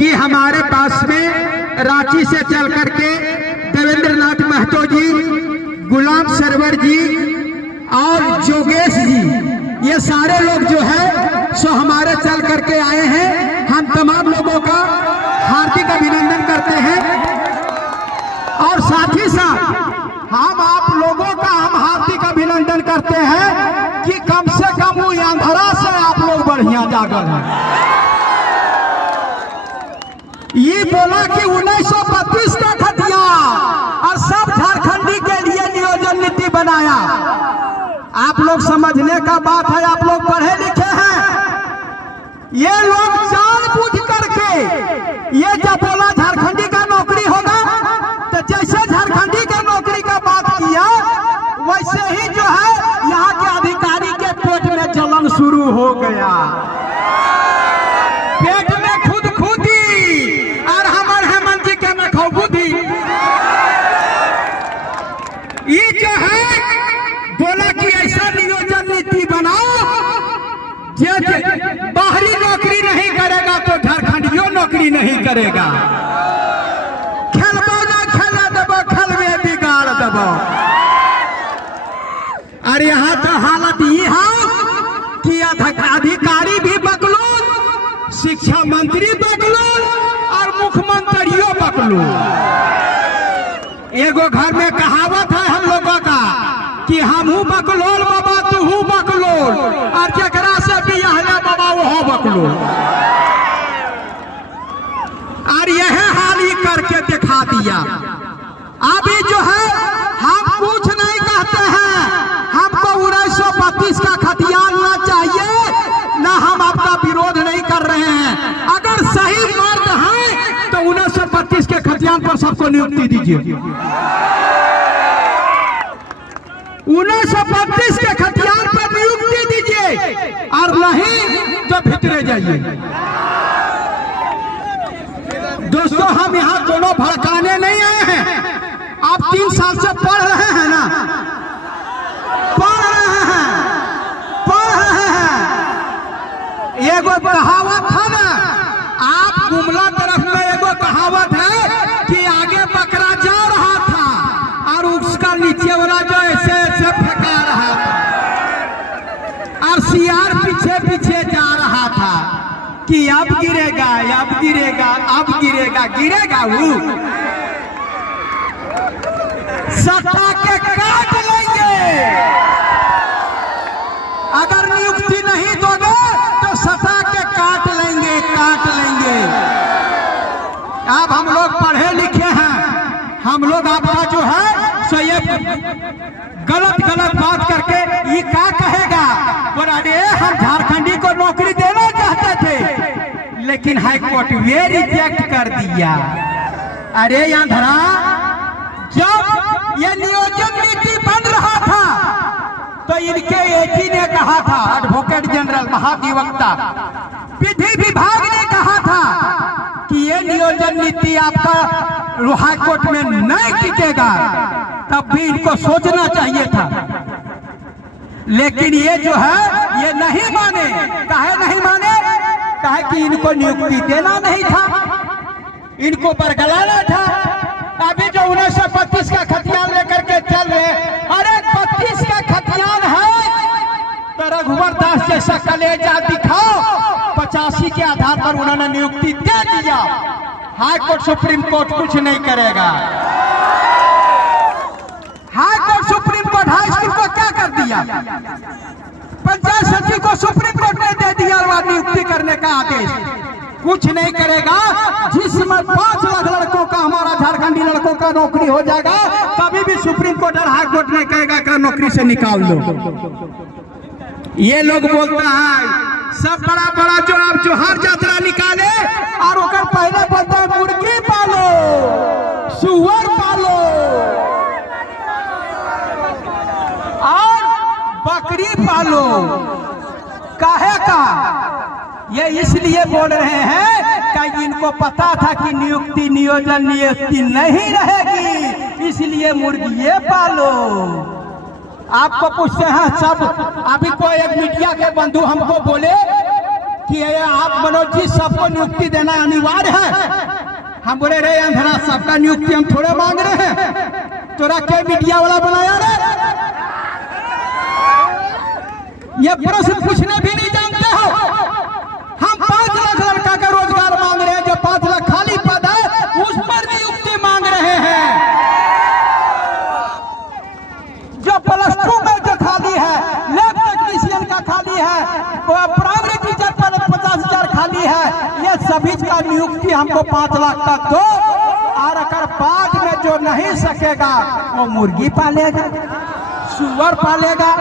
कि हमारे पास में रांची से चल करके देवेंद्र नाथ महतो जी, गुलाम सरवर जी और जोगेश जी, ये सारे लोग जो है सो हमारे चल करके आए हैं। हम तमाम लोगों का हार्दिक अभिनंदन करते हैं और साथ ही साथ हम आप लोगों का हम हार्दिक अभिनंदन करते हैं कि कम से कम वो आंध्रा से आप लोग बढ़िया जागर हैं। ये बोला कि 1932 का खतिया और सब झारखंडी के लिए नियोजन नीति बनाया। आप लोग समझने का बात है, आप लोग पढ़े लिखे हैं। ये लोग जानबूझ करके ये जब बोला झारखंडी का नौकरी होगा तो जैसे झारखंडी के नौकरी का बात किया वैसे ही जो है यहाँ के अधिकारी के पेट में जलन शुरू हो गया। पेट में खुदी और हमारे हेमंत जी के में खौबुदी। ये जो है बोला कि ऐसा नियोजन नीति बनाओ जो बाहरी नौकरी नहीं करेगा तो झारखंडियों नौकरी नहीं करेगा। खेलबो ना खेला दबो, खेलवे बिगाड़ दबो। और यहाँ तो हालत ये है कि अधिकारी भी बकलोल, शिक्षा मंत्री बकलोल और मुख्यमंत्रियों बकलोल। एगो घर में कहावत है हम लोगों का कि हम हूँ बकलोल बाबा तू हूँ बकलोल, और जकरा से भी यहाँ बाबा वो हो बकलोल। और यह हाल ही करके दिखा दिया। अभी जो है हम कुछ नहीं कहते हैं, हमको 1932 का खतियान ना चाहिए, ना हम आपका विरोध नहीं कर रहे हैं। अगर सही मर्द हैं तो 1932 के खतियान पर सबको नियुक्ति दीजिए। 1932 के खतियान पर नियुक्ति दीजिए, और नहीं तो भितरे जाइए। दोस्तों, हम यहाँ दोनों भड़काने नहीं आए हैं। आप 3 साल से पढ़ रहे हैं ना, पढ़ रहे हैं। एगो कहावत है ना, आप गुमला तरफ में एगो कहावत है कि आगे बकरा जा रहा था और उसका नीचे वाला जो ऐसे ऐसे फेंका रहा था और सियार पीछे पीछे जा रहा था कि अब गिरेगा, अब गिरेगा, अब गिरेगा, गिरेगा वो सत्ता के काट लेंगे। अगर नियुक्ति नहीं दोगे तो सत्ता के काट लेंगे, काट लेंगे। अब हम लोग पढ़े लिखे हैं, हम लोग आपका जो है सो ये गलत गलत बात करके ये क्या कहेगा, बोला अरे हम झारखंडी को नौकरी देना चाहते थे लेकिन हाई कोर्ट ये रिजेक्ट कर दिया। अरे आंध्रा, जब ये नियोजन नीति बन रहा था तो इनके एजी ने कहा था, एडवोकेट जनरल महाधिवक्ता विधि विभाग ने कहा था कि ये नियोजन नीति आपका हाई कोर्ट में नहीं टिकेगा, तब भी इनको सोचना चाहिए था। लेकिन ये जो है ये नहीं माने। काहे नहीं माने? काहे कि इनको नियुक्ति देना नहीं था, इनको बरगलाना था। अभी जो 1932 का खतियान लेकर के चल रहे, अरे 32 का खतियान है तो रघुवर दास जैसा कलेजा दिखाओ। 85 के आधार पर उन्होंने नियुक्ति दे दिया। हाई कोर्ट सुप्रीम कोर्ट कुछ नहीं करेगा। High court supreme court high school को क्या कर दिया? पंचायत सचिव को सुप्रीम कोर्ट ने दे दिया नियुक्ति करने का आदेश। कुछ नहीं करेगा। जिसमें 5 लाख लड़कों का, हमारा झारखंडी लड़कों का नौकरी हो जाएगा, कभी भी सुप्रीम कोर्ट और हाई कोर्ट नहीं कहेगा कि नौकरी से निकाल दो। ये लोग बोलता है सब बड़ा बड़ा जो आप जोहार यात्रा निकाले और ओकर पहले बोलता है मुर्गी पालो, सुअर पालो और बकरी पालो। काहे का? ये इसलिए बोल रहे हैं कि इनको पता था कि नियुक्ति नियोक्ति नहीं रहेगी, इसलिए मुर्गिए पालो। आपको पूछते हैं सब, अभी कोई एक मीडिया के बंधु हमको बोले कि ये आप मनोज जी सबको नियुक्ति देना अनिवार्य है। हम बोले रे अंधरा, सबका नियुक्ति हम थोड़े मांग रहे हैं, तोरा क्या मीडिया वाला बनाया रे? ये प्रश्न पूछने भी नहीं जानते हो। हम 5 लाख लड़का का रोजगार मांग रहे हैं, जो 5 लाख खाली पद है उस पर नियुक्ति मांग रहे हैं। जो +2 में जो खाली है, लैब टेक्नीशियन का खाली है, प्राइमरी टीचर पर 50,000 खाली है, ये सभी का नियुक्ति हमको 5 लाख तक दो। और अगर बाद में जो नहीं सकेगा वो मुर्गी पालेगा, सुअर पालेगा,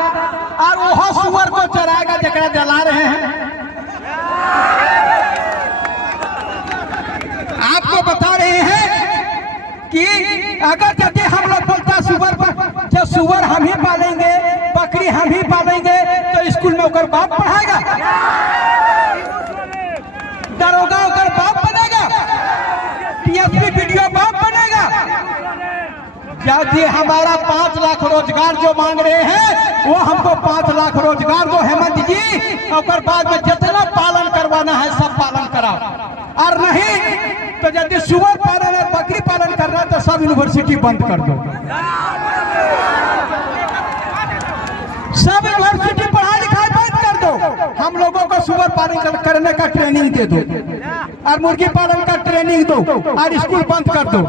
और वो सुअर को चराएगा जरा जला रहे हैं। आपको बता रहे हैं कि अगर यदि हम लोग बोलता सुअर पर, जो सुअर हम ही पालेंगे, बकरी हम ही पालेंगे, तो स्कूल में ओकर बाप पढ़ाएगा, दरोगा ओकर बाप बनेगा, टीएसपी वीडियो बाप बनेगा। यदि हमारा 5 लाख रोजगार जो मांग रहे हैं, वो हमको 5 लाख रोजगार दो हेमंत जी, और बाद में जितना पालन करवाना है सब पालन कराओ। और नहीं तो यदि सुअर पालन और बकरी पालन करना है तो सब यूनिवर्सिटी बंद कर दो, सब यूनिवर्सिटी पढ़ाई लिखाई बंद कर दो। हम लोगों को सुअर पालन करने का ट्रेनिंग दे दो, और मुर्गी पालन का ट्रेनिंग दो, और स्कूल बंद कर दो।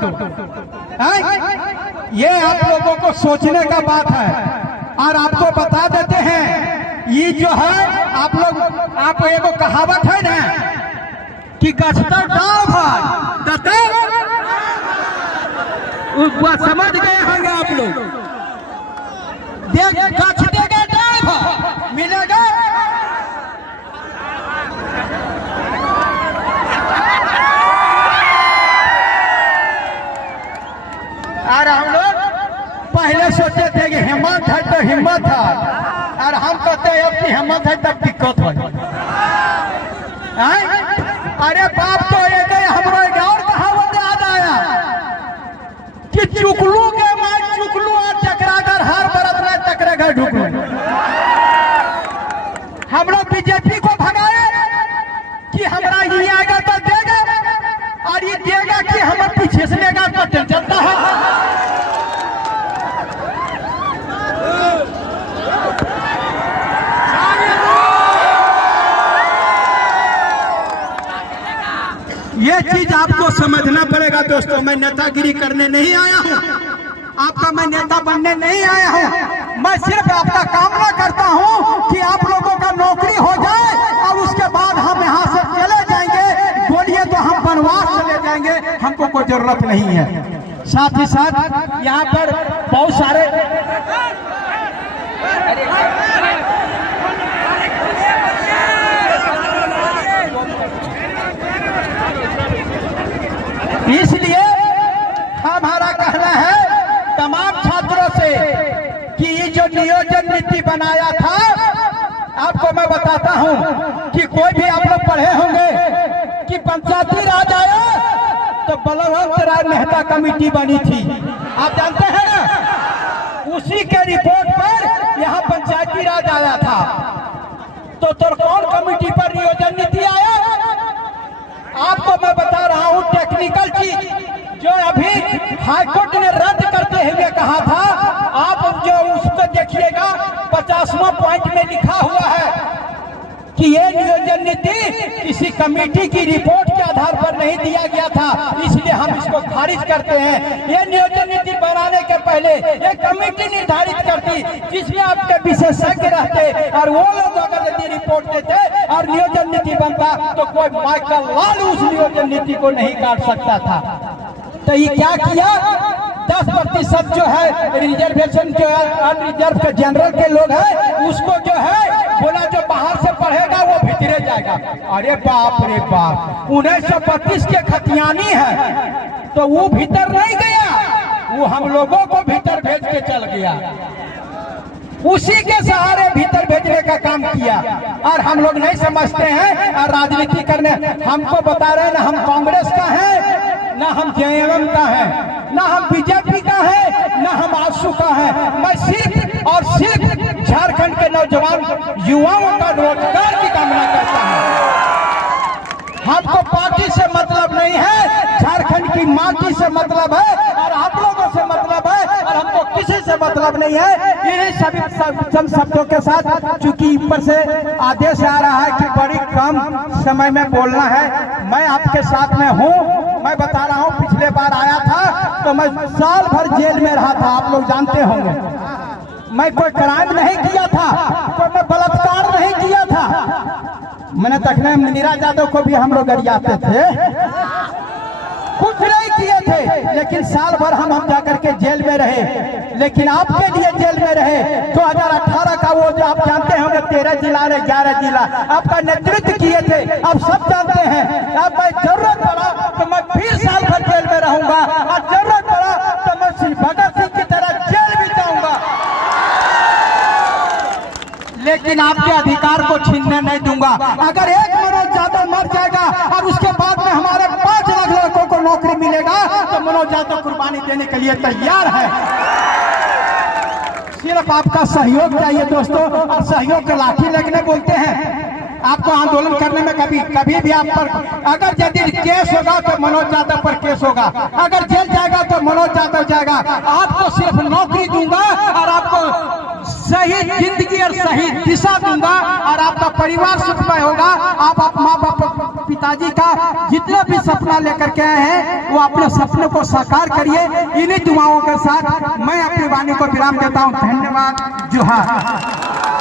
ये आप लोगों को सोचने का बात है। और आपको बता देते हैं, ये जो है आप लोग, आप एगो कहावत है ना कि गछता गाँव भाई दते, समझ गए होंगे आप लोग। देख गछ देगा गाँव भाई मिलेगा। और हम लोग पहले सोचे थे कि हिम्मत है तो हिम्मत है, और हम कहते हैं अब की हिम्मत है तब दिक्कत है। अरे बाप, तो एक हमारे एक और कहावत याद आया कि चुकलू के मार चुकलू और चक्रागर हर बरत में चक्रागर ढुकलू। हम लोग बीजेपी को भगाए कि हमारा ये आएगा तो देगा, और ये देगा कि हमारे पीछे से लेगा तो टेंशन है। ये चीज आपको समझना पड़ेगा दोस्तों। मैं नेतागिरी करने नहीं आया हूँ, आपका मैं नेता बनने नहीं आया हूँ। मैं सिर्फ आपका कामना करता हूँ कि आप लोगों का नौकरी हो जाए, और उसके बाद हम यहाँ से चले जाएंगे। बोलिए तो हम वनवास चले जाएंगे, हमको कोई जरूरत नहीं है। साथ ही साथ यहाँ पर बहुत सारे इसलिए हमारा कहना है तमाम छात्रों से कि ये जो नियोजन नीति बनाया था, आपको मैं बताता हूं कि कोई भी आप लोग पढ़े होंगे कि पंचायती राज आया तो बलवंत राय मेहता कमेटी बनी थी, आप जानते हैं ना। उसी के रिपोर्ट पर यहाँ पंचायती राज आया था। तो कौन कमेटी पर नियोजन नीति आया? आपको मैं बता रहा हूं टेक्निकल चीज, जो अभी हाईकोर्ट ने रद्द करते हुए कहा था। आप जो उसको देखिएगा 50वां पॉइंट में लिखा हुआ है कि ये नियोजन नीति किसी कमेटी की रिपोर्ट के आधार पर नहीं दिया गया था, इसलिए हम इसको खारिज करते हैं। ये नियोजन नीति बनाने के पहले एक कमेटी निर्धारित करती जिसमें आपके विशेषज्ञ रहते, और वो लोग अगर यदि रिपोर्ट देते और नियोजन नीति बनता तो कोई माइकल लाल उस नियोजन नीति को नहीं काट सकता था। तो ये क्या किया, 10% जो है रिजर्वेशन जो है अनरिजर्व के जनरल के लोग हैं, उसको जो है बोला जो बाहर से पढ़ेगा वो भीतरे जाएगा। अरे बाप रे बाप, 1932 के खतियानी है तो वो भीतर नहीं गया, वो हम लोगों को भीतर भेज के चल गया। उसी के सहारे भीतर भेजने का काम किया, और हम लोग नहीं समझते हैं और राजनीति करने हमको बता रहे हैं ना हम कांग्रेस का है, ना हम जेएमएम का है, ना हम बीजेपी का है, ना हम आजसू का है। मैं सिर्फ और सिर्फ झारखंड के नौजवान युवाओं का रोजगार की कामना करता हूं। हमको पार्टी से मतलब नहीं है, झारखंड की माटी से मतलब है और आप लोगों से मतलब है और हमको किसी से मतलब नहीं है। यही सभी चंद शब्दों के साथ, चूंकि ऊपर से आदेश आ रहा है कि बड़ी कम समय में बोलना है, मैं आपके साथ में हूँ। मैं बता रहा हूँ, पिछले बार आया था तो मैं साल भर जेल में रहा था, आप लोग जानते होंगे। मैं कोई क्राइम नहीं किया था, कोई मैं बलात्कार नहीं किया था। मैंने तखने में नीरज यादव को भी हम लोग गरियाते थे, कुछ नहीं किए थे, लेकिन साल भर हम जाकर के जेल में रहे। लेकिन आपके लिए जेल में रहे 2018 का वो जो आप जानते होंगे 13 जिला ने 11 जिला आपका नेतृत्व किए थे, आप सब जानते हैं। अब मैं जरूरत पड़ा तो मैं फिर साल भर जेल में रहूंगा और जरूरत पड़ा तो मैं श्री भगत सिंह की तरह जेल भी जाऊंगा, लेकिन आपके अधिकार को छीनने नहीं दूंगा। अगर एक मनोज यादव मर जाएगा और उसके बाद में हमारे 5 लाख लड़कों को नौकरी मिलेगा तो मनोज यादव कुर्बानी देने के लिए तैयार है। सिर्फ आपका सहयोग चाहिए दोस्तों, और सहयोग के लाठी लगने बोलते हैं। आपको आंदोलन करने में कभी भी आप पर अगर यदि केस होगा तो मनोज यादव पर केस होगा, अगर जेल जाएगा तो मनोज यादव जाएगा। आपको सिर्फ नौकरी दूंगा और आपको सही जिंदगी और सही दिशा दूंगा और आपका परिवार सुखमय होगा। आप माँ बाप पिताजी का जितने भी सपना लेकर के आए हैं वो अपने सपने को साकार करिए। इन्हीं दुआओं के साथ मैं अपनी वाणी को विराम देता हूँ। धन्यवाद। जोहार।